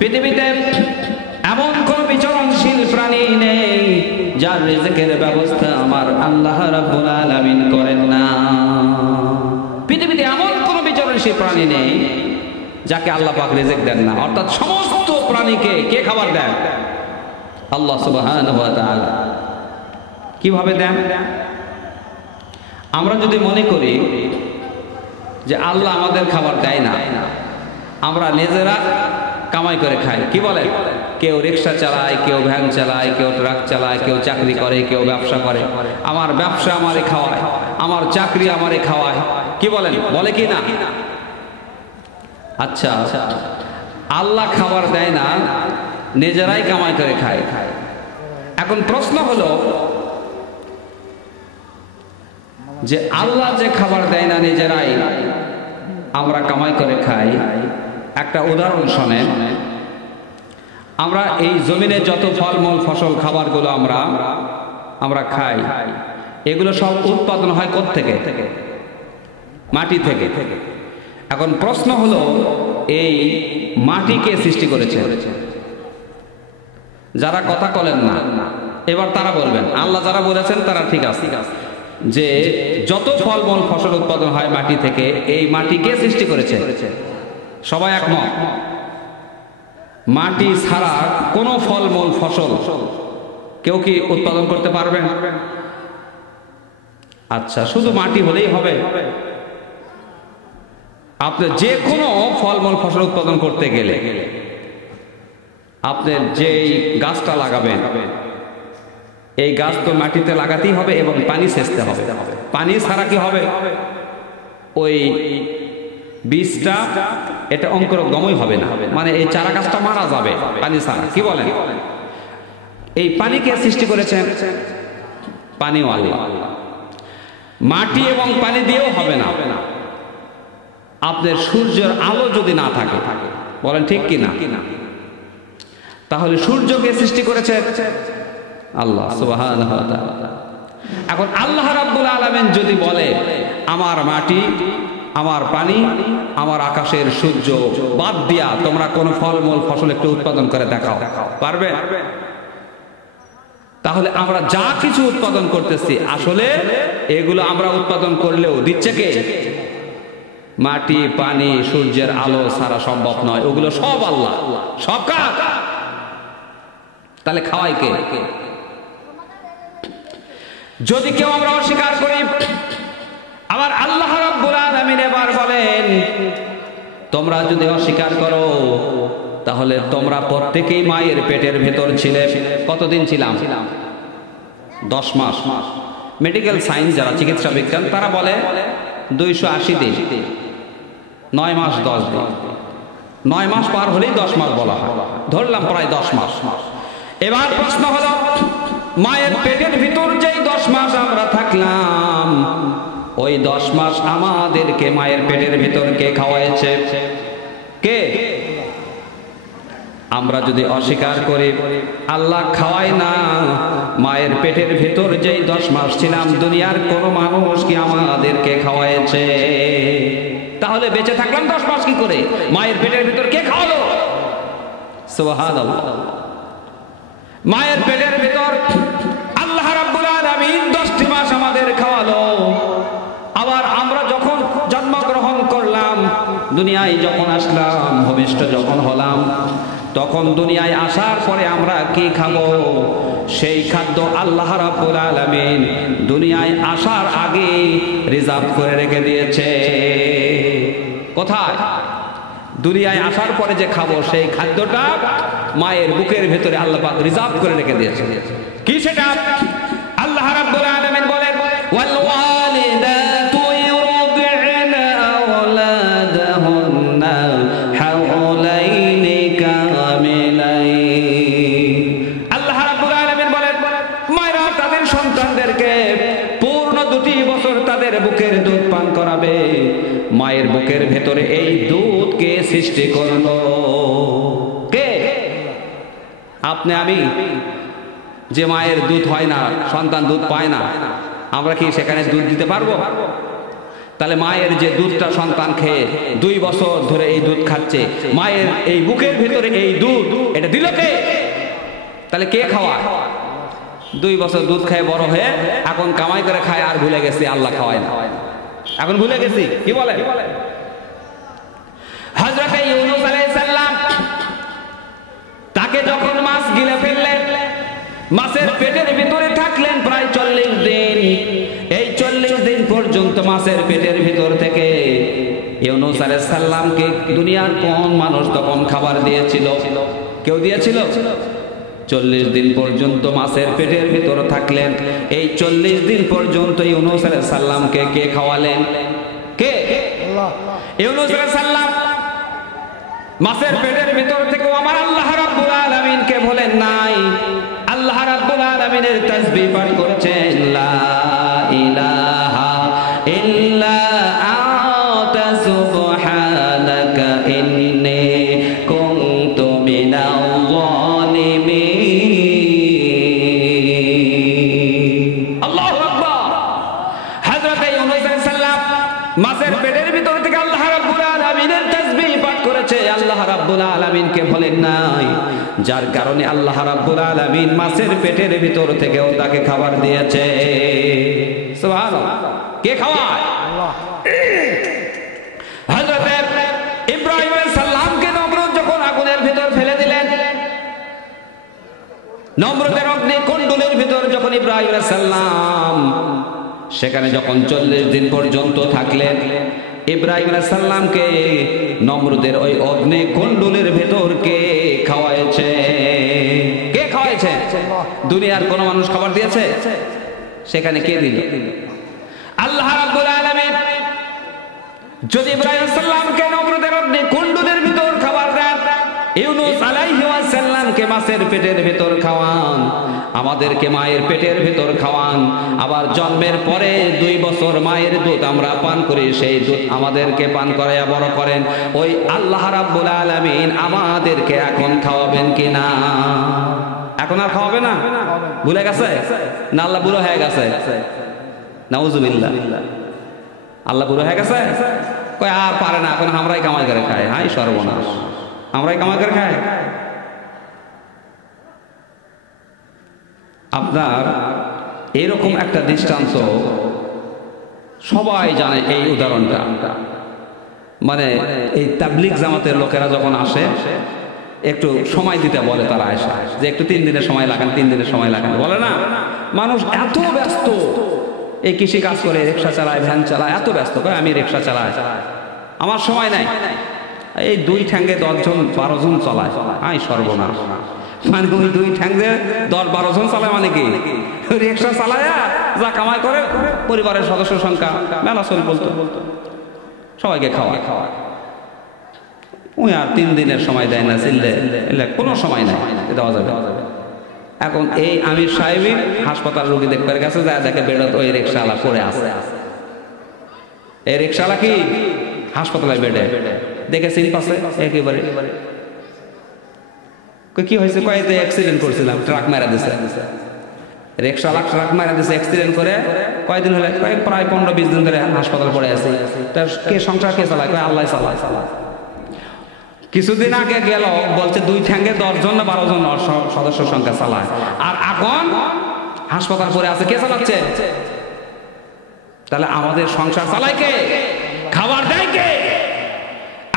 পৃথিবীতে এমন কোন বিচরণশীল প্রাণী নেই যার রিজকের ব্যবস্থা আমার আল্লাহ রাব্বুল আলামিন করেন না। পৃথিবীতে এমন কোন বিচরণশীল প্রাণী নেই যাকে আল্লাহ পাক রিজক দেন না। অর্থাৎ সমস্ত প্রাণীকে কে খাবার দেন? আল্লাহ সুবহানাহু ওয়া তাআলা। কিভাবে দেন? আমরা যদি মনে করি যে আল্লাহ আমাদের খাবার দেয় না, আমরা নিজেরা কামাই করে খাই, কি বলে? কেউ রিক্সা চালায়, কেউ ভ্যান চালায়, কেউ ট্রাক চালায়, কেউ চাকরি করে, কেউ ব্যবসা করে। আমার ব্যবসা আমারে খাওয়ায়, আমার চাকরি আমারে খাওয়ায়, কি বলেন? বলে কি না? আচ্ছা, আল্লাহ খাবার দেয় না, নিজেরাই কামাই করে খায়। এখন প্রশ্ন হলো যে আল্লাহ যে খাবার দেয় না, নিজেরাই আমরা কামাই করে খাই। একটা উদাহরণ শোনেন। আমরা এই জমিনে যত ফলমূল ফসল খাবারগুলো আমরা খাই, এগুলো সব উৎপাদন হয় কোত্থেকে? মাটি থেকে। এখন প্রশ্ন হলো, এই মাটিকে সৃষ্টি করেছে? যারা কথা বলেন না এবার তারা বলবেন। আল্লাহ যারা বলেছেন তারা ঠিক আছে, যে যত ফলমূল ফসল উৎপাদন হয় মাটি থেকে, এই মাটিকে সৃষ্টি করেছে। সবাই একমত? মাটি ছাড়া কোনো ফলমূল ফসল কেউ কি উৎপাদন করতে পারবেন? আচ্ছা, শুধু মাটি হলেই হবে? আপনি যে কোনো ফলমূল ফসল উৎপাদন করতে গেলে আপনি যেই গাছটা লাগাবেন, এই গাছ তো মাটিতে লাগাতেই হবে এবং পানি সেচতে হবে। পানি ছাড়া কি হবে? ওই বীজটা এটা অঙ্কুরোদ্গমই হবে না, মানে এই চারা গাছটা মারা যাবে পানি ছাড়া, কি বলেন? এই পানিকে সৃষ্টি করেছেন পানিও আল্লাহ। মাটি এবং পানি দিয়েও হবে না। আপনার সূর্যের আলো যদি না থাকে, বলেন ঠিক কি না? তাহলে সূর্যকে সৃষ্টি করেছে আল্লাহ সুবহানাহু ওয়া তাআলা। এখন আল্লাহ রাব্বুল আলামিন যদি বলে আমার মাটি, আমার পানি, আমার আকাশের সূর্য বাদ দিয়া তোমরা কোন ফলমূল ফসল একটু উৎপাদন করে দেখাও, পারবে? তাহলে আমরা যা কিছু উৎপাদন করতেছি, আসলে এগুলো আমরা উৎপাদন করলেও দিচ্ছে কে? মাটি, পানি, সূর্যের আলো ছাড়া সম্ভব নয়। ওগুলো সব আল্লাহ, সব কার? তাহলে খাওয়াই কে? যদি কেউ আমরা অস্বীকার করি, আবার আল্লাহ রাব্বুল আলামিন এবার বলেন তোমরা যদি অস্বীকার করো তাহলে তোমরা প্রত্যেকেই মায়ের পেটের ভেতর ছিলে। কতদিন ছিলাম? 10 মাস। মেডিকেল সায়েন্স যারা, চিকিৎসা বিজ্ঞান, তারা বলে 280 দিন, 9 মাস 10 দিন। 9 মাস পার হলেই 10 মাস বলা হয়, ধরলাম প্রায় 10 মাস। এবার প্রশ্ন হলো, মায়ের পেটের ভিতর যেই 10 মাস আমরা থাকলাম, ওই 10 মাস আমাদেরকে মায়ের পেটের ভিতর কে খাওয়াইছে? কে? আমরা যদি অস্বীকার করি আল্লাহ খাওয়ায় না, মায়ের পেটের ভিতর যেই 10 মাস ছিলাম, দুনিয়ার কোন মানুষ কি আমাদেরকে খাওয়াইছে? তাহলে বেঁচে থাকলাম 10 মাস কি করে? মায়ের পেটের ভিতর কে খাওয়ালো? সুবহানাল্লাহ। মায়ের পেটের ভিতর আল্লাহ রাব্বুল আলামিন 10টি মাস আমাদের খাওয়ালো। আবার আমরা যখন জন্মগ্রহণ করলাম, দুনিয়ায় যখন আসলাম, ভূমিষ্ঠ যখন হলাম, তখন দুনিয়ায় আসার পরে আমরা কি খাবো? সেই খাদ্য আল্লাহ রাব্বুল আলামিন দুনিয়ায় আসার আগে রিজার্ভ করে রেখে দিয়েছে। কোথায়? দুনিয়ায় আসার পরে যে খাবো সেই খাদ্যটা মায়ের বুকের ভেতরে আল্লাহ পাক রিজার্ভ করে রেখে দিয়েছে। কি সেটা? আল্লাহ রাব্বুল আলামিন বলেন, ওয়াল ওয়ালিদাতু ইউরদি'না আওলাদাহুন্না হাওলাইনি কামিলাইন। আল্লাহ রাব্বুল আলামিন বলেন, মায়েরা তাদের সন্তানদেরকে পূর্ণ 2 বছর তাদের বুকের দুধ পান করাবে। মায়ের বুকের ভেতরে এই দুধ কে সৃষ্টি করলো? কে? আপনি আমি? যে মায়ের দুধ হয় না, সন্তান দুধ পায় না, আমরা কি সেখানে দুধ দিতে পারবো? তাহলে মায়ের যে দুধটা সন্তান খেয়ে 2 বছর ধরে এই দুধ খাচ্ছে, মায়ের এই বুকের ভিতরে এই দুধ, এটা দিল কে? তাহলে কে খাওয়ায়? 2 বছর দুধ খেয়ে বড় হয়ে এখন কামাই করে খায় আর ভুলে গেছি আল্লাহ খাওয়ায় না। এখন ভুলে গেছি, কি বলে? হযরত ইউনূস আলাইহিস সালাম তাকে যখন মাছ গিলে ফেললেন, মাছের পেটের ভিতরে থাকলেন প্রায় 40 দিন। এই 40 দিন পর্যন্ত মাছের পেটের ভিতর থেকে ইউনূস আলাইহিস সালামকে দুনিয়ার কোন মানুষ তখন খাবার দিয়েছিল? কেউ দিয়েছিল? 40 দিন পর্যন্ত মাছের পেটের ভিতর থাকলেন। এই 40 দিন পর্যন্ত ইউনূস আলাইহিস সালামকে কে খাওয়ালেন? কে? আল্লাহ। ইউনূস আলাইহিস সালাম মাছের পেটের ভিতর থেকে আমার আল্লাহ রাব্বুল আলামিনকে ভুলেন নাই। আল্লাহ রাব্বুল আলামিনের তাসবিহ পাঠ করছেন, লা ইলাহা ইল্লা আনতা সুবহানাকা ইন্নী কুনতু মিনাল যালিমিন। আল্লাহু আকবার। হযরত ইউনূস আলাইহিস সালাম মাছের পেটের ভিতর থেকে আল্লাহ রাব্বুল আলামিনের তাসবিহ পাঠ করেছে, আল্লাহ রাব্বুল আলামিনকে ভুলেন নাই, যার কারণে আল্লাহ রাব্বুল আলামিন মাছের পেটের ভিতর থেকেও তাকে খাবার দিয়েছে। সুবহানাল্লাহ। কে খাওয়ায়? আল্লাহ। হযরত ইব্রাহিম আলাইহিস সালামকে নমরুদ যখন আগুনের ভিতর ফেলে দিলেন, নমরুদের অগ্নিকুণ্ডলের ভিতর যখন ইব্রাহিম আলাইহিস সালাম সেখানে যখন 40 দিন পর্যন্ত থাকলেন, ইব্রাহিম আলাইহিস সালামকে নমরুদের ওই অগ্নিকুণ্ডলের ভেতর কে খাওয়াইছে? কে খাওয়াইছে? দুনিয়ার কোন মানুষ খাবার দিয়েছে? সেখানে কে দিল? আল্লাহ রাব্বুল আলামিন যদি ইব্রাহিম আলাইহিস সালামকে নমরুদের অগ্নিকুণ্ডলের ভিতর খাবার দেন, ইউনূস আলাইহিস সালামকে মাছের পেটের ভিতর খাওয়ান, আমাদেরকে মায়ের পেটের ভিতর খাওয়ান, আবার জন্মের পরে 2 বছর মায়ের দুধ আমরা পান করি, সেই দুধ আমাদেরকে পান করাইয়া বড় করেন, ওই আল্লাহ রাব্বুল আলামিন আমাদেরকে এখন খাওয়াবেন কিনা? এখন আর খাওয়াবে না? ভুলে গেছে না? আল্লাহ বুড়ো হয়ে গেছে? নাউজুবিল্লাহ। আল্লাহ বুড়ো হয়ে গেছে? কয় আর পারে না, এখন আমরাই কামাই করে খাই। হাই সর্বনাশ, আমরাই কামাই করে খাই। আপনার এরকম একটা দৃষ্টান্ত সবাই জানে, এই উদাহরণটা। মানে এই তাবলীগ জামাতের লোকেরা যখন আসে একটু সময় দিতে বলে, তারা আসে যে একটু 3 দিনের সময় লাগান, 3 দিনের সময় লাগান, বলে না? মানুষ এত ব্যস্ত, এই কৃষি কাজ করে, রিক্সা চালায়, ভ্যান চালায়, এত ব্যস্ত। কয় আমি রিক্সা চালাই, আমার সময় নাই। এই 2 ঠ্যাঙ্গে 10 জন 12 জন চালায়। আই সর্বনাশ। মানে ওই 2 ঠ্যাঙ্গে 10-12 জন চালায়, মানে কি রিক্সা চালায় যা কামাই করে পরিবারের সদস্য সংখ্যা মেলা চল বলতো, সবাইকে খাওয়ায়। ওই আর 3 দিনের সময় দেয় না, চিল্লে কোনো সময় নাই দেওয়া যাবে। এখন এই আমির সাহেবই হাসপাতাল রোগী দেখবার গেছে, যা দেখে বেডত ওই রিক্সাওয়ালা পড়ে আছে। এই রিক্সাওয়ালা কি হাসপাতালের বেডে দেখে সিল পাশে একেবারে। কি হয়েছে? কয়েতে অ্যাক্সিডেন্ট করছিলাম, ট্রাক মারা দিছে। রিক্সাওয়ালা ট্রাক মারা দিছে, অ্যাক্সিডেন্ট করে কয়দিন হলে? প্রায় 15-20 দিন ধরে হাসপাতাল পড়ে আছে। তার কে সংসার কে চালায়? আল্লাহ চালায়। কিছুদিন আগে গেল, বলছে 2 ঠ্যাঙ্গে 10 জন না 12 জন সদস্য সংখ্যা চালায়, আর এখন হাসপাতাল পড়ে আছে। কে চালাচ্ছে? তাহলে আমাদের সংসার চালায় কে? খাবার দেয় কে?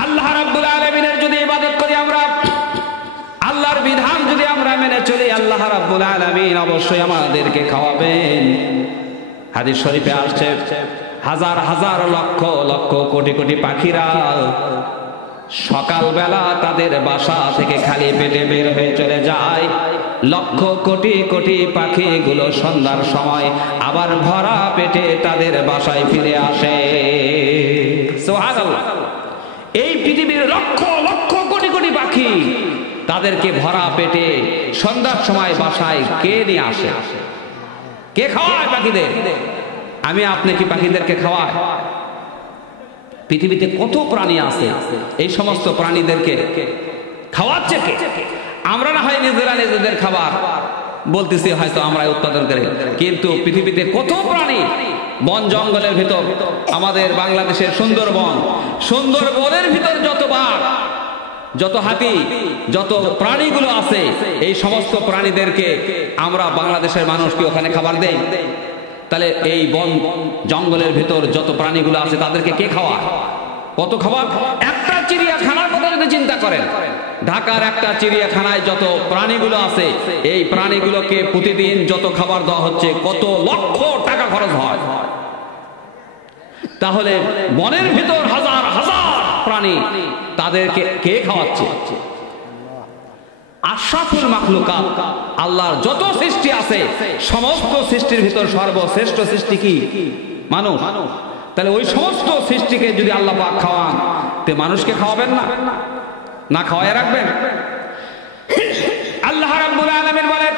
আল্লাহ রাব্বুল আলামিনের যদি ইবাদত করি আমরা, আল্লাহর বিধান যদি আমরা মেনে চলি, আল্লাহ রাব্বুল আলামিন অবশ্যই আমাদেরকে খাওয়াবেন। হাদিস শরীফে আসছে, হাজার হাজার লক্ষ লক্ষ কোটি কোটি পাখিরা সকালবেলা তাদের বাসা থেকে খালি পেটে বের হয়ে চলে যায়। লক্ষ কোটি কোটি পাখিগুলো সন্ধ্যার সময় আবার ভরা পেটে তাদের বাসায় ফিরে আসে। সুবহানাল্লাহ। এই পৃথিবীর লক্ষ লক্ষ কোটি কোটি পাখি তাদেরকে ভরা পেটে সন্ধ্যার সময় বাসায় কে নিয়ে আসে? কে খাওয়ায় পাখিদের? আমি আপনি কি পাখিদেরকে খাওয়াই? পৃথিবীতে কত প্রাণী আছে, এই সমস্ত প্রাণীদেরকে খাওয়াচ্ছে কে? আমরা না হয় নিজেরা নিজেদের খাবার বলতেছি হয়তো আমরা উৎপাদন করি, কিন্তু পৃথিবীতে কত প্রাণী বন জঙ্গলের ভিতর, আমাদের বাংলাদেশের সুন্দরবনের ভিতর যত বাঘ, যত হাতি, যত প্রাণীগুলো আছে, এই সমস্ত প্রাণীদেরকে আমরা বাংলাদেশের মানুষ কি ওখানে খাবার দেই? তাহলে এই বন জঙ্গলের ভিতর যত প্রাণীগুলো আছে তাদেরকে কে খাওয়ায়? কত খাবার? একটা চিড়িয়াখানার কথা যদি চিন্তা করেন, ঢাকার একটা চিড়িয়াখানায় যত প্রাণীগুলো আছে, এই প্রাণীগুলোকে প্রতিদিন যত খাবার দেওয়া হচ্ছে, কত লক্ষ টাকা খরচ হয়। তাহলে বনের ভিতর হাজার হাজার প্রাণী, তাদেরকে কে খাওয়াচ্ছে? আশরাফুল মাখলুকাত, আল্লাহর যত সৃষ্টি আছে সমস্ত সৃষ্টির ভিতর সর্বশ্রেষ্ঠ সৃষ্টি কি? মানুষ। তাহলে ওই সমস্ত সৃষ্টিকে যদি আল্লাহ পাক খাওয়ান, তে মানুষকে খাওয়াবেন না? না খাওয়ায় রাখবেন? আল্লাহ রাব্বুল আলামিন বলেন,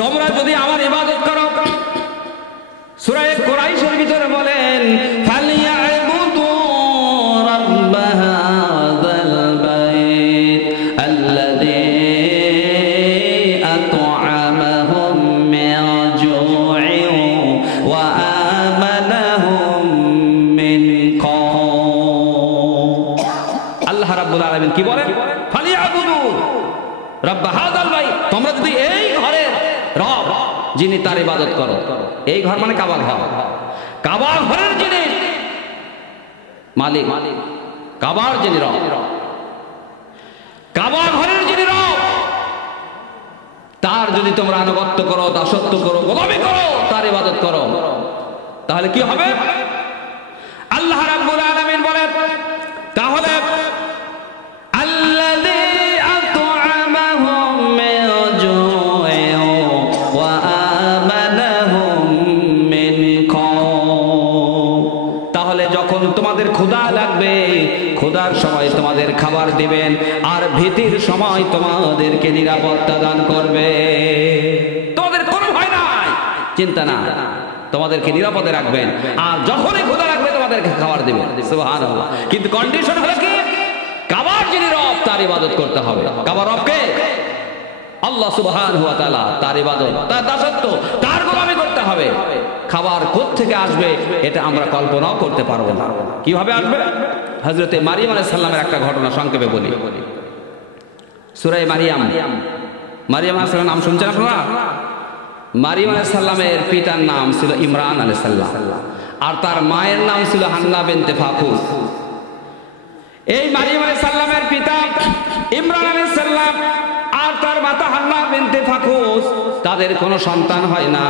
তোমরা যদি আমার ইবাদত করো, সূরা কুরাইশের ভিতরে বলেন, ফালিয়াবুদু রাব্ব হাযাল বাইত আল্লাযী আত'আমাহুম মিন জু'ইন ওয়া আমানাহুম মিন খাওফ। আল্লাহ রাব্বুল আলামিন কি বলেন? ফালিয়াবুদু রাব্ব হাযাল বাইত, তোমরা যদি এই ঘরের রব যিনি তার ইবাদত করো, এই ঘর মানে কাবা ঘর, কাবা ঘরের যিনি মালিক, কাবার যিনি রব, কাবা ঘরের যিনি রব, তার যদি তোমরা আনুগত্য করো, দাসত্ব করো, গোলামি করো, তার ইবাদত করো, তাহলে কি হবে? আল্লাহ রাব্বুল আলামিন বলেন, তাহলে আল্লাযী আত'আমাহুম মিন জু'ইন ওয়া আমানাহুম মিন খাওফ। তাহলে যখন তোমাদের ক্ষুধা লাগবে, ক্ষুধার সময় তোমাদের খাবার দিবেন, আর ভীতির সময় তোমাদেরকে নিরাপত্তা দান করবে। তোমাদের কোনো ভয় নাই, চিন্তা না, তোমাদেরকে নিরাপদে রাখবেন, আর যখনই ক্ষুধা লাগবে তোমাদেরকে খাবার দিবেন। সুবহানাল্লাহ। কিন্তু কন্ডিশন হলো কি? কাবার যিনি রব তার ইবাদত করতে হবে। কাবার রবকে আল্লাহ সুবহানাহু ওয়া তাআলা, তার ইবাদত, তার দাসত্ব, তার গোলামি করতে হবে। খাবার কোত্থেকে আসবে এটা আমরা কল্পনাও করতে পারবো না। কিভাবে আসবে? হযরতে মারিয়াম আলাইহিস সালামের একটা ঘটনা সংক্ষেপে বলি। সূরা মারিয়াম, মারিয়াম আলাইহিস সালামের নাম শুনছেন আপনারা? মারিয়াম আলাইহিস সালামের পিতার নাম ছিল ইমরান আলাইহিস সালাম, আর তার মায়ের নাম ছিল হান্না বিনতে ফাকুস। এই মারিয়াম আলাইহিস সালামের পিতা ইমরান আলাইহিস সালাম আর তার মাতা হান্না বিনতে ফাকুস, তাদের কোনো সন্তান হয় না।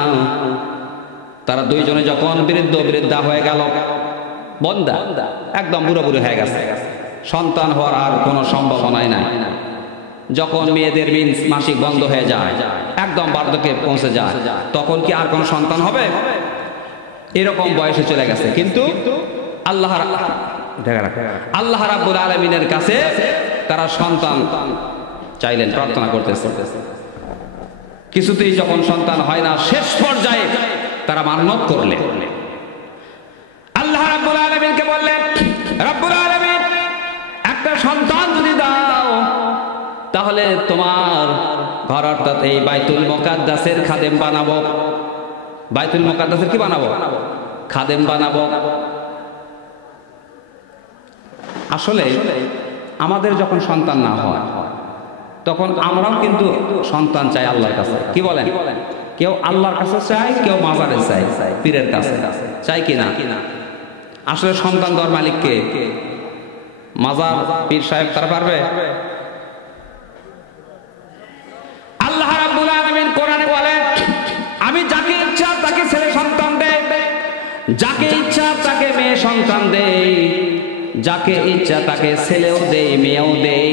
তারা দুইজনে যখন বৃদ্ধা হয়ে গেল, বন্দা একদম বুড়ো হয়ে গেছে, সন্তান হওয়ার আর কোনো সম্ভাবনাই নাই। যখন মেয়েদের মাসিক বন্ধ হয়ে যায়, একদম বার্ধক্যে পৌঁছে যায়, তখন কি আর কোনো সন্তান হবে? এরকম বয়সে চলে গেছে। কিন্তু আল্লাহ রাব্বুল আলামিনের কাছে তারা সন্তান চাইলেন, প্রার্থনা করতেছে। কিছুতেই যখন সন্তান হয় না, শেষ পর্যায়ে তারা মান্নত করলেন। আল্লাহ রাব্বুল আলামিনকে বললেন, রাব্বুল আলামিন একটা সন্তান যদি দাও, তাহলে তোমার ঘর অর্থাৎ এই বাইতুল মুকাদ্দাসের খাদেম বানাবো। বাইতুল মুকাদ্দাসের কি বানাবো? খাদেম বানাবো। আসলে আমাদের যখন সন্তান না হয়, তখন আমরাও কিন্তু সন্তান চাই আল্লাহর কাছে। কি বলেন? কেউ আল্লাহর কাছে চাই, কেউ মাজারে চাই, পীরের কাছে চাই কিনা? আসলে সন্তান দেওয়ার মালিক কে? মাজার, পীর সাহেব তারা পারবে? আল্লাহ রাব্বুল আলামিন কোরআনে বলেন, আমি যাকে ইচ্ছা তাকে ছেলে সন্তান দেই, যাকে ইচ্ছা তাকে মেয়ে সন্তান দেই, যাকে ইচ্ছা তাকে ছেলেও দেই, মেয়েও দেই,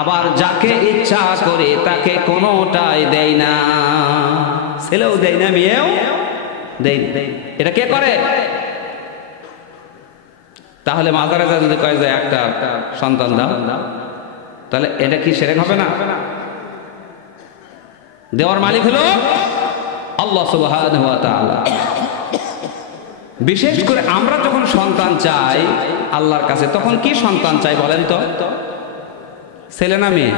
আবার যাকে ইচ্ছা করে তাকে কোনোটাই দেই না। ছেলেও দেই না, মেয়েও দেই। এটা কে করে? তাহলে মাজারে যদি কয় যে একটা সন্তান দাও, তাহলে এটা কি শিরক হবে না? দেওয়ার মালিক হলো আল্লাহ সুবহানাহু ওয়া তাআলা। বিশেষ করে আমরা যখন সন্তান চাই আল্লাহর কাছে, তখন কি সন্তান চাই বলেন তো? ছেলে না মেয়ে?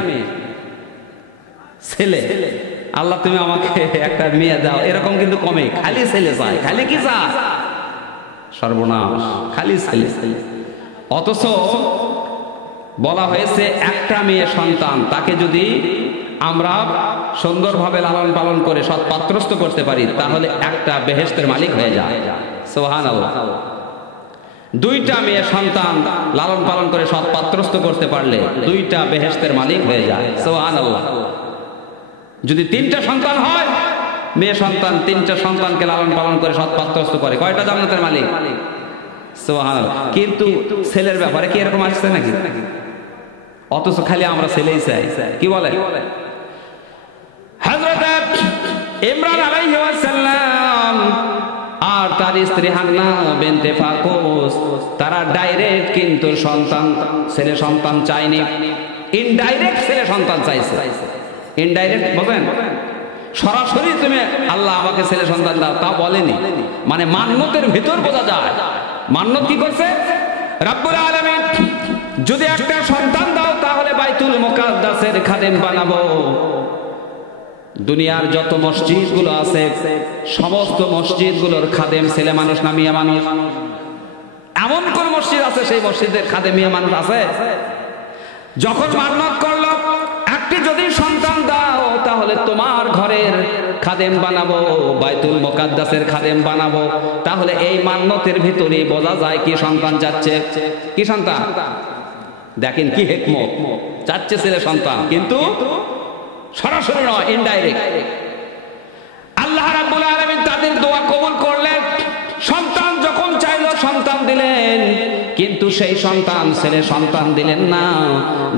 ছেলে, আল্লাহ তুমি আমাকে একটা মেয়ে দাও, এরকম কিন্তু কমে, খালি ছেলে চায়। খালি কি চায়? সর্বনাশ, খালি ছেলে। অথচ বলা হয়েছে একটা মেয়ে সন্তান, তাকে যদি আমরা সুন্দরভাবে লালন পালন করে সৎ পাত্রস্থ করতে পারি, তাহলে একটা বেহেশতের মালিক হয়ে যায়। সুবহানাল্লাহ। দুইটা মেয়ে সন্তান লালন পালন করে সৎ পাত্রস্থ করতে পারলে দুইটা বেহেশতের মালিক হয়ে যায়। সুবহানাল্লাহ। যদি তিনটা সন্তান হয়, মেয়ে সন্তান তিনটা সন্তানকে লালন পালন করে সৎ পাত্রস্থ করে, কয়টা জান্নাতের মালিক? সুবহানাল্লাহ। কিন্তু ছেলের ব্যাপারে কি এরকম আসছে নাকি? অথচ খালি আমরা ছেলেই চাই। কি বলে? হযরত ইমরান আলাইহিস সালাম আর তার স্ত্রী হান্না বিনতে ফাকুস, তারা ডাইরেক্ট কিন্তু সন্তান, ছেলে সন্তান চায়নি, ইনডাইরেক্ট ছেলে সন্তান চাইছে। ইনডাইরেক্ট বলেন, সরাসরি তুমি আল্লাহ আমাকে ছেলে সন্তান দাও তা বলেনি, মানে মান্নতের ভিতর বোঝা যায়। মান্নত কি করছে? রব্বুল আলামিন যদি একটা সন্তান দাও তাহলে বাইতুল মুকাদ্দাসের খাদেম বানাবো। দুনিয়ার যত মসজিদ গুলো আছে সমস্ত মসজিদ গুলোর খাদেম ছেলে মানুষ না মেয়ে মানুষ? এমন কোন মসজিদ আছে সেই মসজিদের খাদেম মেয়ে মানুষ আছে? যখন মান্নত করলো একটি যদি সন্তান দাও তাহলে তোমার ঘরের খাদেম বানাবো, বাইতুল মুকাদ্দাসের খাদেম বানাবো, তাহলে এই মান্নতের ভিতরে বোঝা যায় কি সন্তান যাচ্ছে। কি সন্তান? দেখেন কি হিকমত, চাচ্ছে ছেলে সন্তান, কিন্তু সরাসরি নয়, ইনডাইরেক্ট। আল্লাহ রাব্বুল আলামিন তাদের দোয়া কবুল করলেন, সন্তান যখন চাইলো সন্তান দিলেন, কিন্তু সেই সন্তান ছেলে সন্তান দিলেন না,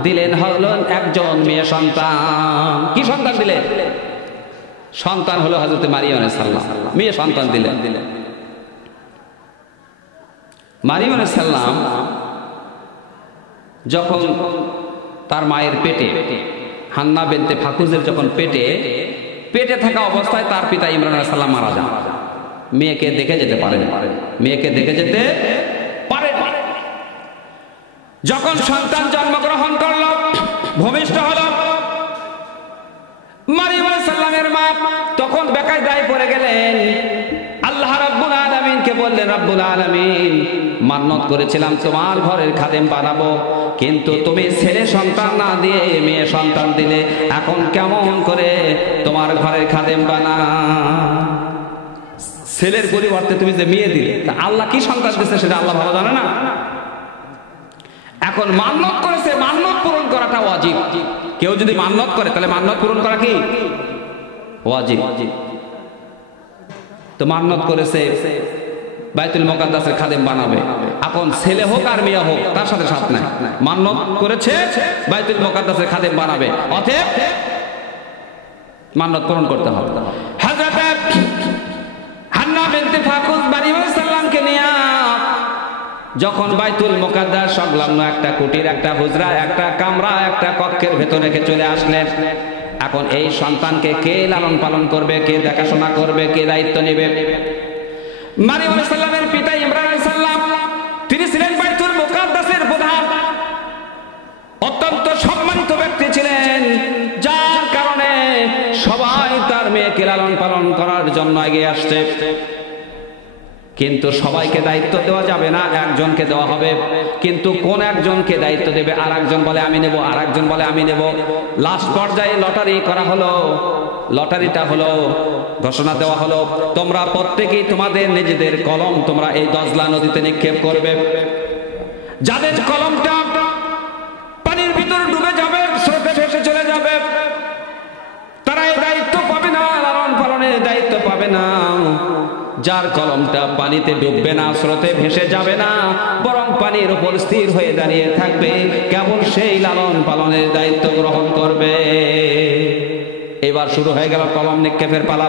দিলেন হলো একজন মেয়ে সন্তান। কি সন্তান দিলেন? সন্তান হলো হযরত মারিয়াম আলাইহিস সালাম, মেয়ে সন্তান দিলেন। মারিয়াম আলাইহিস সালাম যখন তার মায়ের পেটে, হান্না বিনতে ফাকুজের যখন পেটে থাকা অবস্থায় তার পিতা ইমরান আলাইহিস সালাম মারা যান। মেয়েকে দেখে যেতে পারেন, মেয়েকে দেখে যেতে পারেন। যখন সন্তান জন্মগ্রহণ করল, ভূমিষ্ঠ হল, মারিয়াম আলাইহিস সালামের মা তখন বেকায়দায় পড়ে গেলেন। আল্লাহ রাব্বুল আলামিনকে বললেন, রাব্বুল আলামিন মান্নত করেছিলাম তোমার ঘরের খাদেম বানাবো, কিন্তু তুমি ছেলে সন্তান না দিয়ে মেয়ে সন্তান দিলে, এখন কেমন করে তোমার ঘরের খাদেম বানা? ছেলের পরিবর্তে তুমি যে মেয়ে দিলে, তা আল্লাহ কি সন্তান দিচ্ছে সেটা আল্লাহ ভালো জানে না? এখন মান্নত করেছে, মান্নত পূরণ করাটা ওয়াজিব। কেউ যদি মান্নত করে তাহলে মান্নত পূরণ করা কি ওয়াজিব। তো মান্নত করেছে বাইতুল মুকাদ্দাসের খাদেম বানাবে, এখন ছেলে হোক আর মেয়ে হোক তার সাথে সাথ নাই, মান্নত করেছে বাইতুল মুকাদ্দাসের খাদেম বানাবে, অতএব মান্নত পূরণ করতে হবে। হযরত হান্না বিনতে ফাকুজ মারিয়াম আলাইহিস সালামকে নিয়ে যখন বাইতুল মুকাদ্দাস সংলগ্ন একটা কুটির, একটা হুজরা, একটা কামরা, একটা কক্ষের ভেতরে রেখে চলে আসলেন। এখন এই সন্তানকে কে লালন পালন করবে, কে দেখাশোনা করবে, কে দায়িত্ব নেবে? মারিয়াম আলাইহিস সালামের পিতা ইমরান আলাইহিস সালাম, তিনি ছিলেন বাইতুল মুকাদ্দাসের প্রধান, অত্যন্ত সম্মানিত ব্যক্তি ছিলেন, যার কারণে সবাই তার মেয়েকে লালন পালন করার জন্য এগিয়ে আসছে। কিন্তু সবাইকে দায়িত্ব দেওয়া যাবে না, একজনকে দেওয়া হবে। কিন্তু কোন একজনকে দায়িত্ব দেবে? আর একজন বলে আমি নেব, আর একজন বলে আমি নেব। লাস্ট পর্যায়ে লটারি করা হলো। লটারিটা হলো, ঘোষণা দেওয়া হলো, তোমরা প্রত্যেকেই তোমাদের নিজেদের কলম তোমরা এই দজলা নদীতে নিক্ষেপ করবে। যাদের কলমটা পানির ভিতরে ডুবে যাবে, স্রোতে ভেসে চলে যাবে, তারা এই দায়িত্ব পাবে না, লালন পালনের দায়িত্ব পাবে না। যার কলমটা পানিতে ডুববে না, স্রোতে ভেসে যাবে না, বরং পানির উপর স্থির হয়ে দাঁড়িয়ে থাকবে, কেবল সেই লালন পালনের দায়িত্ব গ্রহণ করবে। এবার শুরু হয়ে গেল কলম নিক্ষেপের পালা।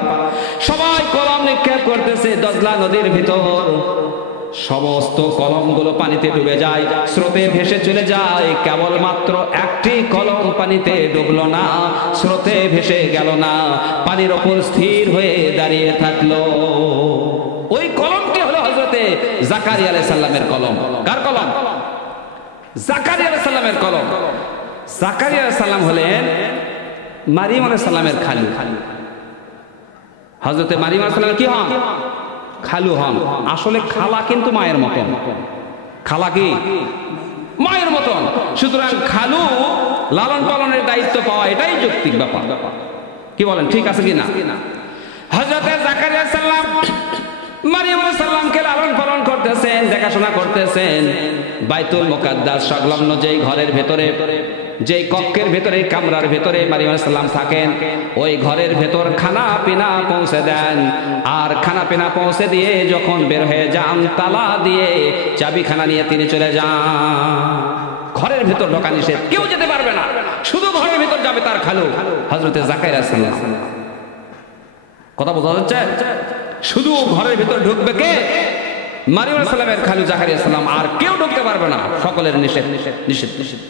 সবাই কলম নিক্ষেপ করতেছে দজলা নদীর ভিতর। সমস্ত কলমগুলো পানিতে ডুবে যায়, স্রোতে ভেসে চলে যায়, কেবলমাত্র একটি কলম পানিতে ডুবলো না, স্রোতে ভেসে গেল না, পানির ওপর স্থির হয়ে দাঁড়িয়ে থাকলো। ওই কলমটি হলো হযরতে জাকারিয়া আলাইহিস সালামের কলম। কার কলম? জাকারিয়া আলাইহিস সালামের কলম। জাকারিয়া আলাইহিস সালাম হলেন মারিয়াম আলাইহিস সালামের খালু। হযরতে মারিয়াম আলাইহিস সালামের কি হন? খালু হন। আসলে খালা কিন্তু মায়ের মতন। খালা কি? মায়ের মতন। সুতরাং খালু লালন পালনের দায়িত্ব পাওয়া এটাই যৌক্তিক ব্যাপার। কি বলেন, ঠিক আছে কিনা? হযরতে জাকারিয়া সাল্লাম মারিয়াম আলাইহিস সালামকে লালন পালন করতেছেন, দেখাশোনা করতেছেন। বাইতুল মুকাদ্দাস সংলগ্ন যেই ঘরের ভেতরে, যেই কক্ষের ভেতরে, কামরার ভেতরে মারিয়াম আলাইহিস সালাম থাকেন, ওই ঘরের ভেতর খানা পিনা পৌঁছে দেন। আর খানা পিনা পৌঁছে দিয়ে যখন বের হয়ে যান, তালা দিয়ে চাবিখানা নিয়ে তিনি চলে যান। ঘরের ভেতর ঢোকা নিষেধ, কেউ যেতে পারবে না, শুধু ঘরের ভেতর যাবে তার খালু হযরতে জাকারিয়া সাল্লাম। কথা বোঝা যাচ্ছে? শুধু ঘরের ভেতর ঢুকবে কে? মারিয়াম আলাইহিস সালামের খালু জাকারিয়া সাল্লাম, আর কেউ ঢুকতে পারবে না। সকলের নিষেধ নিষেধ নিষেধ নিষেধ।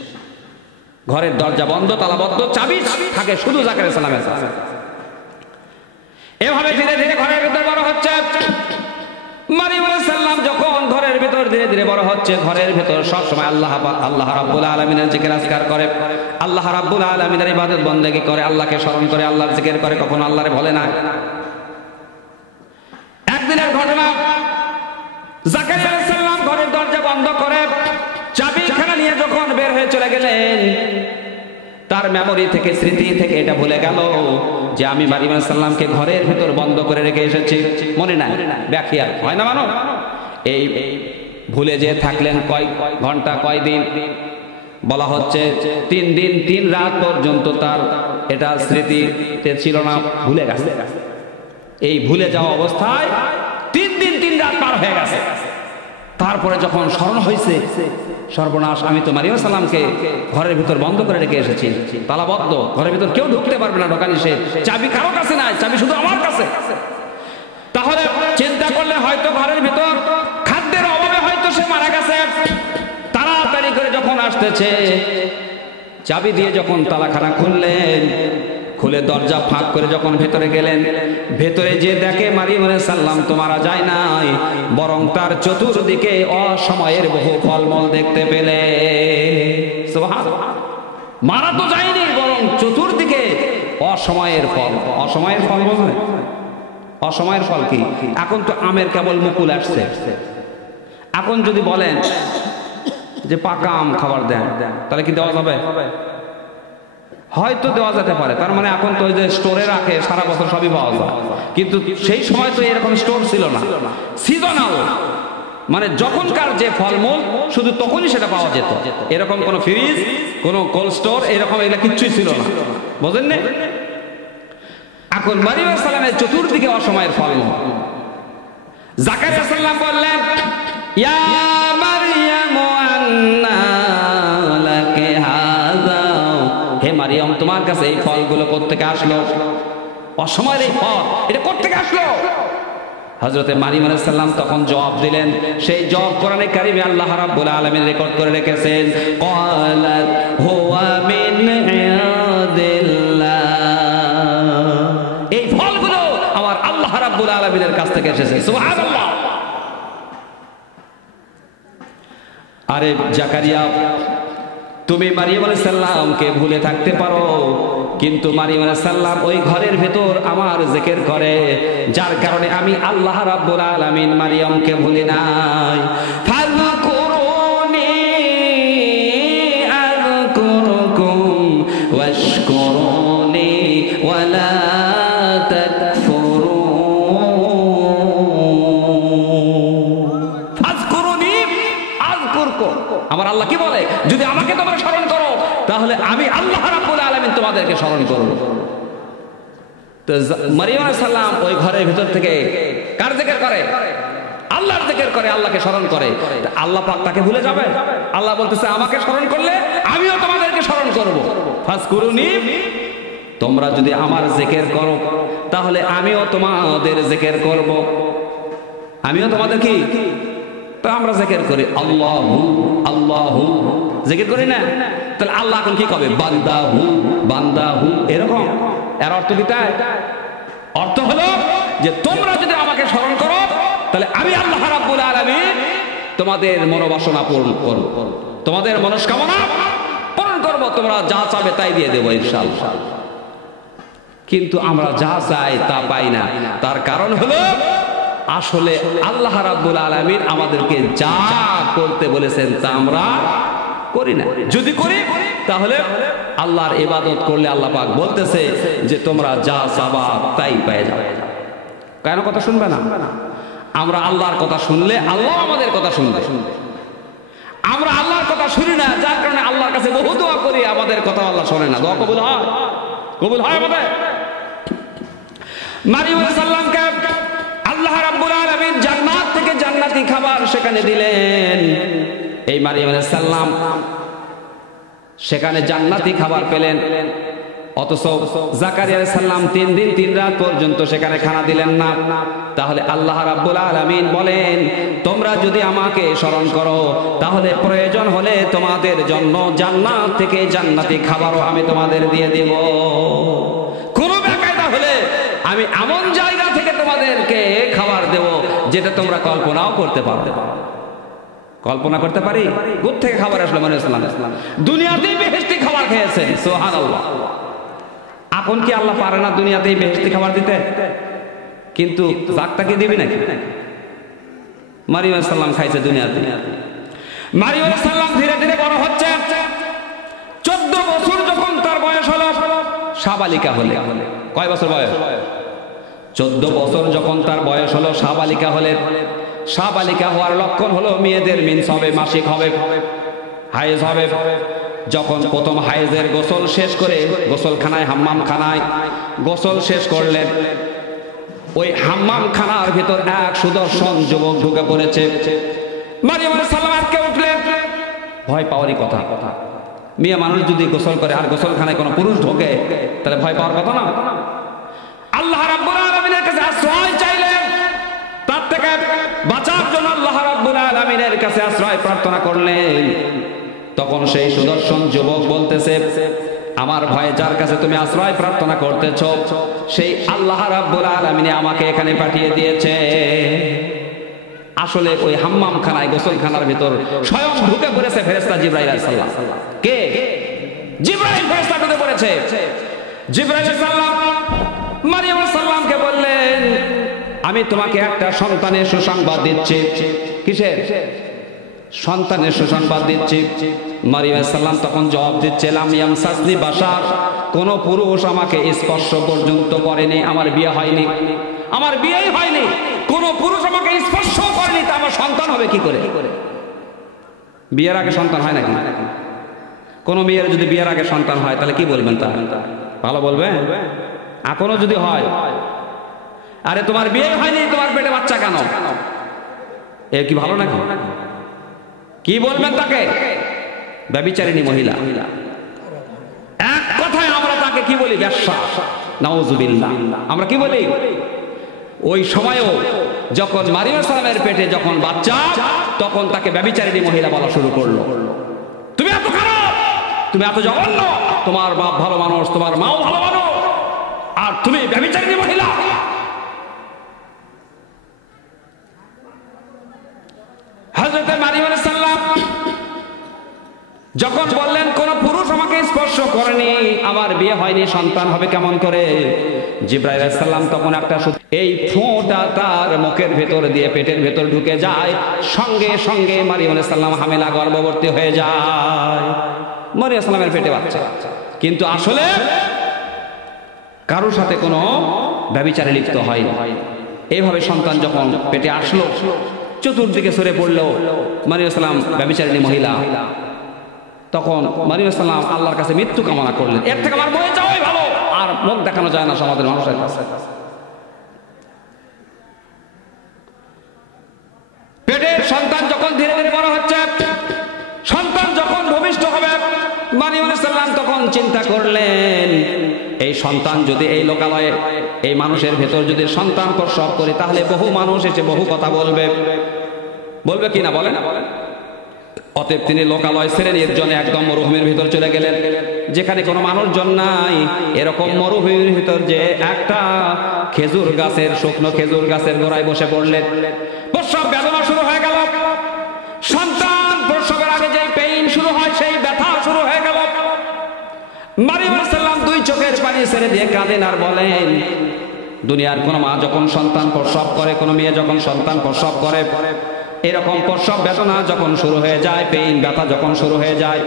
ঘরের দরজা বন্ধ, তালাবদ্ধ, চাবি থাকে শুধু জাকারিয়া সাল্লামের কাছে। এভাবে ধীরে ধীরে ঘরের ভেতর বড় হচ্ছে। মারিয়াম আলাইহিস সালাম যখন ঘরের ভেতর ধীরে ধীরে বড় হচ্ছে, ঘরের ভেতর সবসময় আল্লাহ রাব্বুল আলামিনের জিকির আজকার করে, আল্লাহ রাব্বুল আলামিনের ইবাদত বন্দেগী করে, আল্লাহকে স্মরণ করে, আল্লাহর জিকির করে, কখনো আল্লাহরে ভুলে না। একদিনের ঘটনা, জাকারিয়া আলাইহিস সালাম ঘরের দরজা বন্ধ করে চাবিখানা নিয়ে যখন বের হয়ে চলে গেলেন, তার মেমোরি থেকে, স্মৃতি থেকে এটা ভুলে গেল যে আমি মারিয়াম আলাইহিস সালামকে ঘরের ভেতর বন্ধ করে রেখে এসেছি। মনে নাই, ব্যাখ্যা হয় না মানো। এই ভুলে যে থাকলেন কয় ঘন্টা, কয় দিন, বলা হচ্ছে 3 দিন 3 রাত পর্যন্ত তার এটা স্মৃতিতে ছিল না, ভুলে গেছে। এই ভুলে যাওয়া অবস্থায় 3 দিন 3 রাত পার হয়ে গেছে। তারপরে যখন স্মরণ হয়েছে, সর্বনাশ, আমি তো মারিয়াম আলাইহিস সালামকে ঘরের ভিতর বন্ধ করে রেখে এসেছি, তালাবদ্ধ, ঘরের ভিতর কেউ ঢুকতে পারবে না, ঢোকা নিষেধ, চাবি কারো কাছে নাই, চাবি শুধু আমার কাছে। তাহলে চিন্তা করলে হয়তো ঘরের ভিতর খাদ্যের অভাবে হয়তো সে মারা গেছে। তাড়াতাড়ি করে যখন আসতেছে, চাবি দিয়ে যখন তালাখানা খুললেন, খুলে দরজা ফাঁক করে যখন ভেতরে গেলেন, ভেতরে যে দেখে মারিয়াম আলাইহিস সালাম তো মারা যায় নাই, বরং তার চতুর্দিকে অসময়ের বহু ফলমূল দেখতে পেলে। সুবহানাল্লাহ, মারা তো যায়নি, বরং চতুর্দিকে অসময়ের ফল। অসময়ের ফল বলতে অসময়ের ফল কি? এখন তো আমের কেবল মুকুল আসছে। এখন যদি বলেন যে পাকা আম খাবার দেন, তাহলে কি দেওয়া যাবে? হয়তো দেওয়া যেতে পারে। তার মানে এখন তো ওই যে স্টোরে রাখে, সারা বছর সবই পাওয়া যায়। কিন্তু সেই সময় তো এরকম স্টোর ছিল না, সিজনাল, মানে যখনকার যে ফলমূল শুধু তখনই সেটা পাওয়া যেত। এরকম কোনো ফ্রিজ, কোনো কোল্ড স্টোর, এরকম এগুলো কিচ্ছুই ছিল না, বুঝলেন না? এখন মারিয়াম আলাইহিস সালামের চতুর্দিকে অসময়ের ফলমূল। জাকারিয়া সাল্লাম বললেন, ইয়া মারইয়াম আন্না লাকি হাযা, হে মারিয়াম, তোমার কাছে এই ফলগুলো কোত্থেকে আসলো? অসময়ের এই ফল, এটা কোত্থেকে আসলো? হযরতে মারিয়াম আলাইহিস সালাম তখন জবাব দিলেন, সেই জবাব কোরআনে কারিমে আল্লাহ রাব্বুল আলামিন রেকর্ড করে রেখেছেন। ক্বালাত হুয়া মিন ইনদিল্লাহ, এই ফলগুলো আমার আল্লাহ রাব্বুল আলামিনের কাছ থেকে এসেছে। সুবহানাল্লাহ। আরে জাকারিয়া, তুমি মারিয়াম আলাইহিস সালামকে ভুলে থাকতে পারো, কিন্তু মারিয়াম আলাইহিস সালাম ওই ঘরের ভেতর আমার জিকির করে, যার কারণে আমি আল্লাহ রাব্বুল আলামিন মারিয়ামকে ভুলি নাই। ফাযকুরুনি আযকুরুকুম ওয়াশকুরুনি ওয়ালা তাকফুরুন। ফাযকুরুনি আযকুরকুম, আমার আল্লাহ কি বলে, যদি আমাকে তোমরা স্মরণ করো তাহলে আমি আল্লাহ রাব্বুল আলামিন তোমাদেরকে স্মরণ করব। তো মারিয়াম আলাইহিস সালাম ওই ঘরের ভিতর থেকে কার জিকির করে? আল্লাহর জিকির করে, আল্লাহকে স্মরণ করে। আল্লাহ পাক তাকে ভুলে যাবে? আল্লাহ বলতেছে, আমাকে স্মরণ করলে আমিও তোমাদেরকে স্মরণ করব। ফাযকুরুনি, তোমরা যদি আমার জিকির করো তাহলে আমিও তোমাদের জিকির করব। আমিও তোমাদের কি? তো আমরা জিকির করি আল্লাহু আল্লাহু, জিকির করি না? তাহলে আল্লাহ এখন কি কবে? বান্দাহু বান্দাহু, এরকম। এর অর্থ কি তাই? অর্থ হলো যে তোমরা যদি আমাকে স্মরণ করো তাহলে আমি আল্লাহ রাব্বুল আলামিন তোমাদের মনোবাসনা পূরণ করব, তোমাদের মনস্কামনা পূরণ করব, তোমরা যা চাবে তাই দিয়ে দেবো ইনশাআল্লাহ। কিন্তু আমরা যা চাই তা পাই না। তার কারণ হলো আসলে আল্লাহ রাব্বুল আলামিন আমাদেরকে যা করতে বলেছেন তা আমরা করি না। যদি করি তাহলে আল্লাহর ইবাদত করলে আল্লাহ পাক বলতেছে যে তোমরা যা চাবা তাই পেয়ে যাবে। কেন কথা শুনবে না? আমরা আল্লাহর কথা শুনলে আল্লাহ আমাদের কথা শুনবে। আমরা আল্লাহর কথা শুনি না, যার কারণে আল্লাহর কাছে বহু দোয়া করি, আমাদের কথা আল্লাহ শোনে না। দোয়া কবুল হয়? কবুল হয় আমাদের? মারিয়াম আলাইহিস সালামকে আল্লাহ রাব্বুল আলামিন জান্নাত থেকে জান্নাতি খাবার সেখানে দিলেন। এই মারিয়াম আলাইহিস সালাম সেখানে জান্নাতি খাবার পেলেন, অথচ জাকারিয়া আলাইহিস সালাম 3 দিন 3 রাত পর্যন্ত সেখানে খানা দিলেন না। তাহলে আল্লাহ রাব্বুল আলামিন বলেন তোমরা যদি আমাকে স্মরণ করো তাহলে প্রয়োজন হলে তোমাদের জন্য জান্নাত থেকে জান্নাতি খাবারও আমি তোমাদের দিয়ে দেব। কোন বেকায়দা হলে আমি এমন জায়গা থেকে তোমাদেরকে খাবার দেব যেটা তোমরা কল্পনাও করতে পারবে। কল্পনা করতে পারি? কোথা থেকে খাবার আসলো? মারিয়াম আলাইহিস সালাম দুনিয়াতেই বেহেশতি খাবার খেয়েছেন। সুবহানাল্লাহ। এখন কি আল্লাহ পারে না দুনিয়াতেই বেহেশতি খাবার দিতে? কিন্তু জাকটাকে দিবি নাকি? মারিয়াম আলাইহিস সালাম খাইছে দুনিয়াতে। মারিয়াম আলাইহিস সালাম ধীরে ধীরে বড় হচ্ছে। 14 বছর যখন তার বয়স হলো, সাবালিকা হলে। কয় বছর বয়স? 14 বছর যখন তার বয়স হলো, সাবালিকা হলে। সাবালিকা হওয়ার লক্ষণ হলো মেয়েদের মিন্স হবে, মাসিক হবে, হায়েজ হবে। যখন প্রথম হায়েজের গোসল শেষ করে গোসলখানায় হাম্মাম খানায় গোসল শেষ করলেন, ওই হাম্মাম খানার ভিতর এক সুদর্শন যুবক ঢুকে পড়েছে। মারিয়াম আলাইহিস সালাম আটকে উঠলেন। ভয় পাওয়ারই কথা। মেয়ে মানুষ যদি গোসল করে আর গোসলখানায় কোনো পুরুষ ঢোকে তাহলে ভয় পাওয়ার কথা না। আল্লাহ রাব্বুল আলামিনের কাছে আশ্রয় চাইলেন, তার থেকে বাঁচার জন্য আল্লাহ রাব্বুল আলামিনের কাছে আশ্রয় প্রার্থনা করলেন। তখন সেই সুদর্শন যুবক বলতেছে আমার ভয়ে যার কাছে তুমি আশ্রয় প্রার্থনা করতেছো সেই আল্লাহ রাব্বুল আলামিন আমাকে এখানে পাঠিয়ে দিয়েছে। আসলে ওই হাম্মাম খানায় গোসলখানার ভিতর স্বয়ং ঢুকে পড়েছে ফেরেশতা জিবরাইল আলাইহিস সালাম। কে? জিবরাইল ফেরেশতা ঢুকে পড়েছে। জিবরাইল আলাইহিস সালাম মারিয়াম আলাইহিস সালামকে বললেন আমি তোমাকে একটা সন্তানের সুসংবাদ দিচ্ছি। কিসের সন্তানের সুসংবাদ দিচ্ছি? মারিয়াম আলাইহিস সালাম তখন জবাব দিচ্ছে লাম ইয়ামসাসনি বাশার, কোন পুরুষ আমাকে স্পর্শ পর্যন্ত করেনি, আমার বিয়ে হয়নি, আমার বিয়েই হয়নি, কোন পুরুষ আমাকে স্পর্শ করেনি, তা আমার সন্তান হবে কি করে? বিয়ের আগে সন্তান হয় নাকি? কোন মেয়ের যদি বিয়ের আগে সন্তান হয় তাহলে কি বলবেন? তা ভালো বলবে? এখনো যদি হয় আরে তোমার বিয়ে হয়নি, তোমার পেটে বাচ্চা কেন? এ কি ভালো নাকি? কি বলবেন তাকে? ব্যভিচারিণী মহিলা। এক কথায় আমরা তাকে কি বলি? বেশ্যা। নাউজুবিল্লাহ। আমরা কি বলি? ওই সময়ও যখন মারিয়াম সালামের পেটে যখন বাচ্চা, তখন তাকে ব্যভিচারিণী মহিলা বলা শুরু করলো। তুমি এত খারাপ, তুমি এত জঘন্য, তোমার বাপ ভালো মানুষ, তোমার মাও ভালো মানুষ, আর তুমি ব্যভিচারিণী মহিলা। হযরত মারিয়াম আলাইহিস সালাম যখন বললেন কোন পুরুষ আমাকে স্পর্শ করেনি, আমার বিয়ে হয়নি, সন্তান হবে কেমন করে? জিবরাইল আলাইহিস সালাম তখন একটা এই ফোঁটা তার মুখের ভেতর দিয়ে পেটের ভেতর ঢুকে যায়, সঙ্গে সঙ্গে মারিয়াম আলাইহিস সালাম হামেলা গর্ভবতী হয়ে যায়। মারিয়াম সালামের পেটে বাচ্চা, কিন্তু আসলে কারোর সাথে কোনো ব্যভিচারে লিপ্ত হয়নি। এইভাবে সন্তান যখন পেটে আসলো, চতুর্দিকে সরে পড়লো মারিয়াম সালাম ব্যভিচারিণী মহিলা। তখন মারিয়াম সালাম আল্লাহর কাছে মৃত্যু কামনা করলেন, এর থেকে আমার মরে যাওয়াই ভালো, আর মুখ দেখানো যায় না সমাজের মানুষের কাছে। পেটের সন্তান যখন ধীরে ধীরে বড় হচ্ছে, সন্তান যখন ভূমিষ্ঠ হবে, মারিয়াম সালাম তখন চিন্তা করলেন এই সন্তান যদি এই লোকালয়ে এই মানুষের ভেতর যদি সন্তান প্রসব করি তাহলে বহু মানুষ এসে বহু কথা বলবে, বলবে কি না বলেন? অতএব তিনি লোকালয় ছেড়ে নির্জনে একদম মরুভূমির ভিতর চলে গেলেন, যেখানে কোনো মানুষজন নাই। এরকম মরুভূমির ভিতর যে একটা খেজুর গাছের, শুকনো খেজুর গাছের গোড়ায় বসে পড়লেন। প্রসব বেদনা শুরু হয়ে গেল। সন্তান প্রসবের আগে যে পেইন শুরু হয়, সেই ব্যথা শুরু হয়ে গেল। মারিয়াম সালাম দুই চোখের পানি ছেড়ে দিয়ে কাঁদেন আর বলেন, দুনিয়ার কোন মা যখন সন্তান প্রসব করে, কোন মেয়ে যখন সন্তান প্রসব করে, এরকম প্রসব বেদনা যখন শুরু হয়ে যায়, পেইন ব্যথা যখন শুরু হয়ে যায়,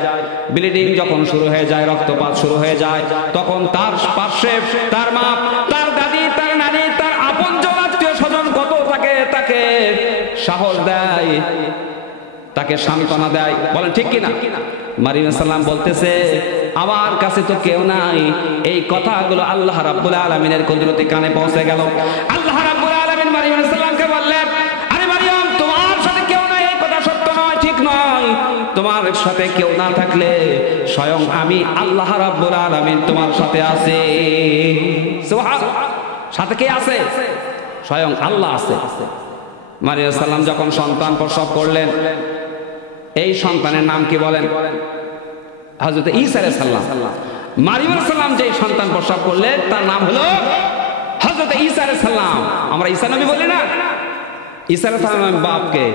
ব্লিডিং যখন শুরু হয়ে যায়, রক্তপাত শুরু হয়ে যায়, তখন তার পার্শ্বে তার মা, তার দাদি, তার নানি, তার আপনজন আত্মীয় স্বজন কত তাকে সাহস দেয়, তাকে সান্ত্বনা দেয়। বলেন ঠিক কিনা? মারিয়াম সালাম বলতেছে, আমার কাছে তো কেউ নাই। এই কথাগুলো আল্লাহ রাব্বুল আলামিনের কুদরতে কানে পৌঁছে গেল। আল্লাহ রাব্বুল আলামিন মারিয়াম সালামকে বললেন, আরে মারিয়াম, তোমার সাথে কেউ নাই এই কথা সত্য নয়, ঠিক নয়। তোমার সাথে কেউ না থাকলে স্বয়ং আমি আল্লাহ রাব্বুল আলামিন তোমার সাথে আছে। সুবহানাল্লাহ। সাথে কে আছে? স্বয়ং আল্লাহ আছে। মারিয়াম সালাম যখন সন্তান প্রসব করলেন, এই সন্তানের নাম কি বলেন? হযরত ঈসা আলাইহিস সালাম। মারিয়াম আলাইহিস সালাম যে সন্তান প্রসব করলেন তার নাম হলো হযরত ঈসা আলাইহিস সালাম। আমরা ঈসা নবী বলি না? ঈসা আলাইহিস সালামের বাপ কে?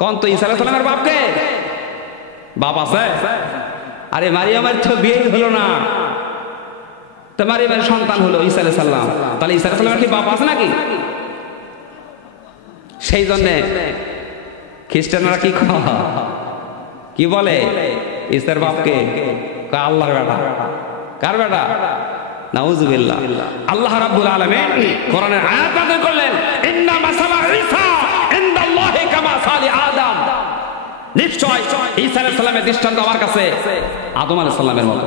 কোন? তো ঈসা আলাইহিস সালামের বাপ কে? বাপ আছে? আরে মারিয়ামের তো বিয়ে হলো না, তো মারিয়ামের সন্তান হলো ঈসা আলাইহিস সালাম। তাহলে ঈসা আলাইহিস সালামের কি বাপ আছে নাকি? সেই জন্য খ্রিস্টানরা কি বলে? ঈসার বাপকে আল্লাহর বেটা। কার বেটা? নাউজুবিল্লাহ। আল্লাহ রাব্বুল আলামিন কোরআনের আয়াত নাযিল করলেন, ইন্না মাসালা ঈসা ইনদাল্লাহি কামাসালি আদম। নিশ্চয় ঈসা আলাইহিস সালামের দৃষ্টান্ত আমার কাছে আদম আলাইহিস সালামের মতো।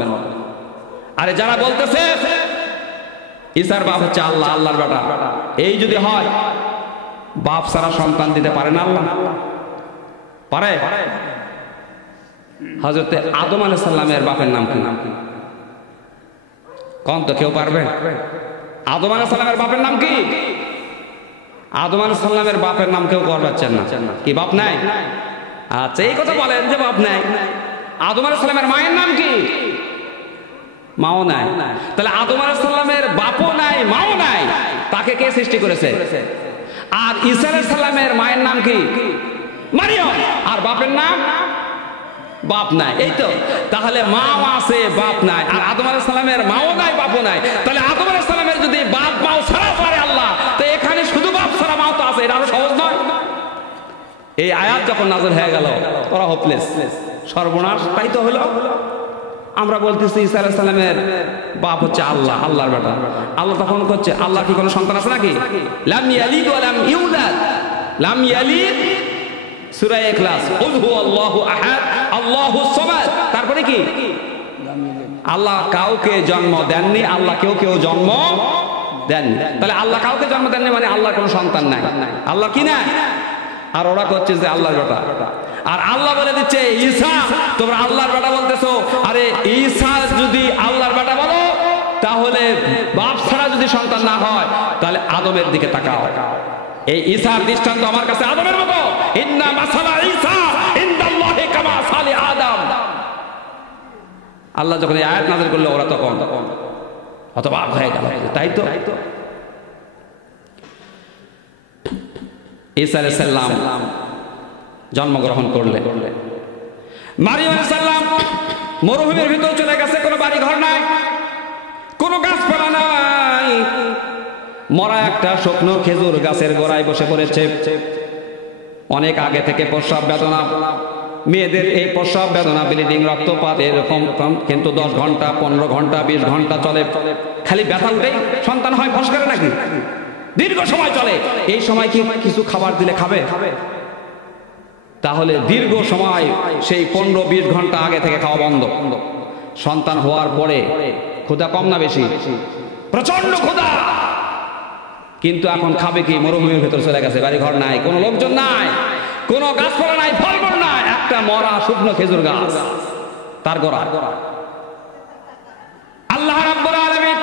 আরে যারা বলতেছে ঈসার বাপ হচ্ছে আল্লাহ, আল্লাহর বেটা, এই যদি হয়, বাপ ছাড়া সন্তান দিতে পারে না আল্লাহ? পারে? হযরত আদম আলাইহিস সালামের বাপের নাম কি? কোন? তো কেউ পারবে? আদম আলাইহিস সালামের বাপের নাম কি? আদম আলাইহিস সালামের বাপের নাম কেউ বলতে পারছেন না। কি বাপ নাই? আচ্ছা, এই কথা বলেন যে বাপ নাই। আদম আলাইহিস সালামের মায়ের নাম কি? মাও নাই। তাহলে আদম আলাইহিস সালামের বাপও নাই, মাও নাই, তাকে কে সৃষ্টি করেছে? আর ঈসা আলাইহিস সালামের মায়ের নাম কি? মারিয়াম। আর বাপের নাম? বাপ নাই। এই তো, তাহলে মাও আছে, বাপ নাই। আর আদম আলাইহিস সালামের মাও নাই, বাপও নাই। তাহলে আদম আলাইহিস সালামের যদি বাপ মাও ছাড়া পারে আল্লাহ, তো এখানে শুধু বাপ ছাড়া মাও তো আছে, এটা আরো সহজ নয়? এই আয়াত যখন নাযিল হয়ে গেল, তোরা হোপলেস, সর্বনাশ। তাই তো হলো। আমরা বলতেছি ঈসা আলাইহিস সালামের বাপ হচ্ছে আল্লাহ, আল্লাহর বেটা। আল্লাহ তখন করছে, আল্লাহ কি কোনো সন্তান আছে নাকি? লাম ইয়ালিদ ওয়া লাম ইউলাদ। লাম ইয়ালিদ, সূরা ইখলাস, কুল হুয়াল্লাহু আহাদ আল্লাহুস সামাদ। তারপরে কি? আল্লাহ কাউকে জন্ম দেননি, আল্লাহ কেউ জন্ম দেননি। তাহলে আল্লাহ কাউকে জন্ম দেননি মানে আল্লাহর কোনো সন্তান নাই। আল্লাহ কি নাই? আর ওরা করছে যে আল্লাহর বেটা। আর আল্লাহ বলে দিচ্ছে, ঈসা তোমরা আল্লাহর বেটা বলতেছো। আরে ঈসা যদি আল্লাহর বেটা বলো, তাহলে বাপ ছাড়া যদি সন্তান না হয়, তাহলে আদমের দিকে তাকাও। এই ঈসার দৃষ্টান্ত আমার কাছে আদমের মতো। ইন্না মাসালা ঈসা ইনদাল্লাহি কামাসালি আদম। আল্লাহ যখন এই আয়াত নাযিল করলো, ওরা তখন হতবাক হয়ে গেল। তাই তো ঈসা আলাইহিস সালাম জন্মগ্রহণ করলেন। মারিয়াম আলাইহিস সালাম মরুভূমির ভিতর চলে গেছে, কোনো বাড়ি ঘর নাই, কোনো গাছপালা নাই। মরা একটা শুকনো খেজুর গাছের গোড়ায় বসে পড়েছে। অনেক আগে থেকে প্রসব বেদনা, মেয়েদের এই প্রসব বেদনা, ব্লিডিং, রক্তপাত এরকম, কিন্তু 10 ঘন্টা 15 ঘন্টা 20 ঘন্টা চলে। খালি ব্যথা উঠেই সন্তান হয়, ফস করে নাকি? দীর্ঘ সময় চলে। এই সময় কি কিছু খাবার দিলে খাবে? তাহলে দীর্ঘ সময়, সেই 15-20 ঘন্টা আগে থেকে খাওয়া বন্ধ। সন্তান হওয়ার পরে ক্ষুধা কম না বেশি? প্রচন্ড ক্ষুধা। কিন্তু এখন খাবে কি? মরুভূমির ভেতর চলে গেছে, বাড়ি ঘর নাই, কোনো লোকজন নাই, কোনো গাছপালা নাই, ফলমূল নাই, একটা মরা শুকনো খেজুর গাছ তার গোড়া। আল্লাহ রাব্বুল আলামিন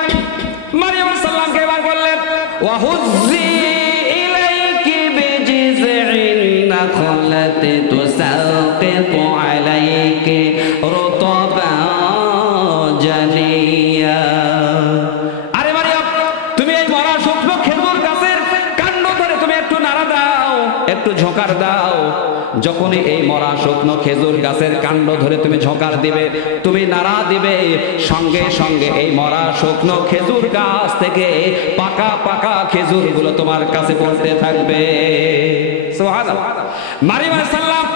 মারিয়াম সাল্লামকে এবার বললেন, ওয়া হুজ্জি ইলাইকি বিজিযিন নাখলাতি তুসাকিতু আলাইকি রুতাবান জানিয়া। আরে মারিয়াম, তুমি এই মরা শুকনো খেজুর গাছের কাণ্ড ধরে তুমি একটু নাড়া দাও, একটু ঝোঁকার দাও, যখনই এই মরা শুকনো খেজুর গাছের কাণ্ড ধরে তুমি ঝোঁকার দিবে, তুমি নাড়া দিবে, সঙ্গে সঙ্গে এই মরা শুকনো খেজুর গাছ থেকে পাকা পাকা খেজুরগুলো তোমার কাছে পড়তে থাকবে। সুবহানাল্লাহ। মারিয়াম আলাইহিস সালাম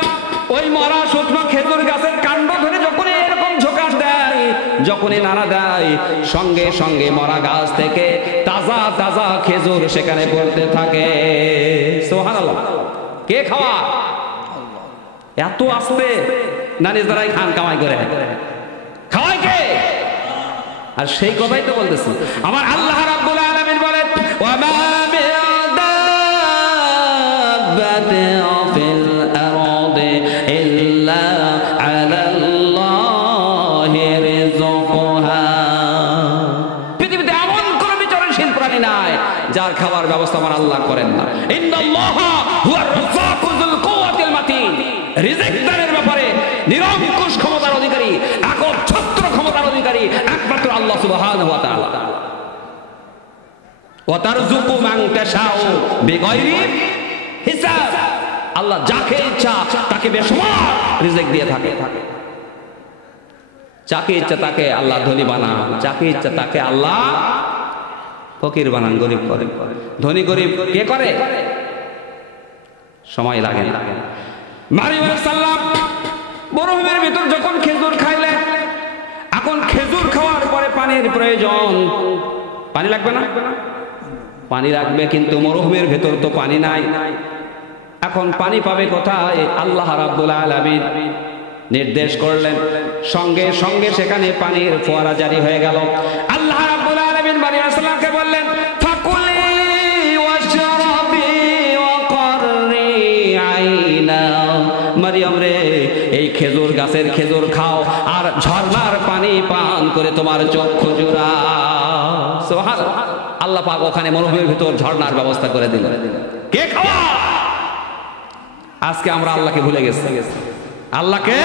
ওই মরা শুকনো খেজুর গাছের কাণ্ড ধরে যখনই এরকম ঝোঁকার দেয়, যখনই নাড়া দেয়, সঙ্গে সঙ্গে মরা গাছ থেকে তাজা তাজা খেজুর সেখানে পড়তে থাকে। সুবহানাল্লাহ। কে খাওয়া? এত আস্তে না নিজেরাই খান কামাই করে? খাওয়ায় কে? আর সেই কথাই তো বলতেছি, আমার আল্লাহ রাব্বুল আলামিন বলেন ওয়া মা মিন দাব্বাতিন ফিল আরদি ইল্লা আলাল্লাহি রিজকুহা। পৃথিবীতে এমন কোন বিচরণশীল প্রাণী নাই যার খাবার ব্যবস্থা আমার আল্লাহ করেন না। ইন্নাল্লাহা হুয়ার রাজ্জাকু যুল কুওয়াতিল মাতিন। রিজিক দানের ব্যাপারে নিরঙ্কুশ ক্ষমতার অধিকারী, একচ্ছত্র ক্ষমতার অধিকারী একমাত্র আল্লাহ সুবহানাহু ওয়া তাআলা। ওয়া তারযুকু মান তাশাউ বিগাইরি হিসাব। আল্লাহ যাকে ইচ্ছা তাকে বেশুমার রিজিক দিয়ে থাকে। যাকে ইচ্ছা তাকে আল্লাহ ধনী বানান, যাকে ইচ্ছা তাকে আল্লাহ ফকির বানান, গরিব করে। ধনী গরিব কে করে? সময় লাগে না। মারিয়াম আলাইহিস সালাম মরুভূমির ভিতর যখন খেজুর খাইলেন, এখন খেজুর খাওয়ার পরে পানির প্রয়োজন। পানি লাগবে না? পানি লাগবে, কিন্তু মরুভূমির ভেতর তো পানি নাই। এখন পানি পাবে কোথায়? আল্লাহ রাব্বুল আলামিন নির্দেশ করলেন, সঙ্গে সঙ্গে সেখানে পানির ফোয়ারা জারি হয়ে গেল। আল্লাহ রাব্বুল আলামিন মারিয়াম আলাইহিস সালামকে বললেন ফাকুলি ওয়াশরাবি ওয়া কররি আইনা। মারিয়াম রে, এই খেজুর গাছের খেজুর খাও আর ঝর্ণার পানি পান করে তোমার চক্ষু জুড়াও। সুবহানাল্লাহ। আল্লাহ পাক ওখানে মরুভূমির ভিতর ঝর্ণার ব্যবস্থা করে দিলেন। কে খাওয়া? আজকে আমরা আল্লাহকে ভুলে গেছি। আল্লাহকে